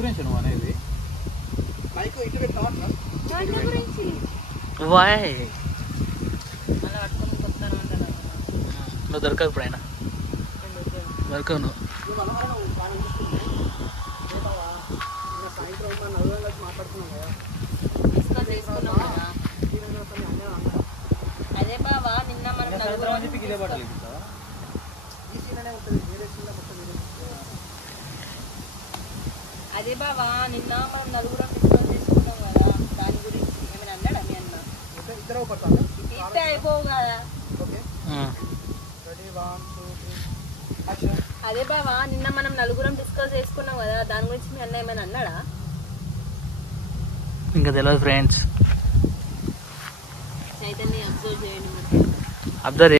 గురించి నువ్వు అనేది నువ్వు దొరకవు ఇప్పుడైనా దొరకవు నువ్వు. అదే బావా నిన్న మనం అదే బావా నిన్న మనం నలుగురం డిస్కస్ చేసుకున్నాం కదా, దాని గురించి ఏమైనా అన్నాడా మీ అన్న? ఇస్తే అయిపోవు కదా. అదే బావా నిన్న మనం నలుగురం డిస్కస్ చేసుకున్నాం కదా, దాని గురించి మీ అన్న ఏమైనా అన్నాడా? ఇంకా తెలియదు ఫ్రెండ్స్. చైతన్య అబ్జర్వ్ చేయండి. అబ్జర్వ్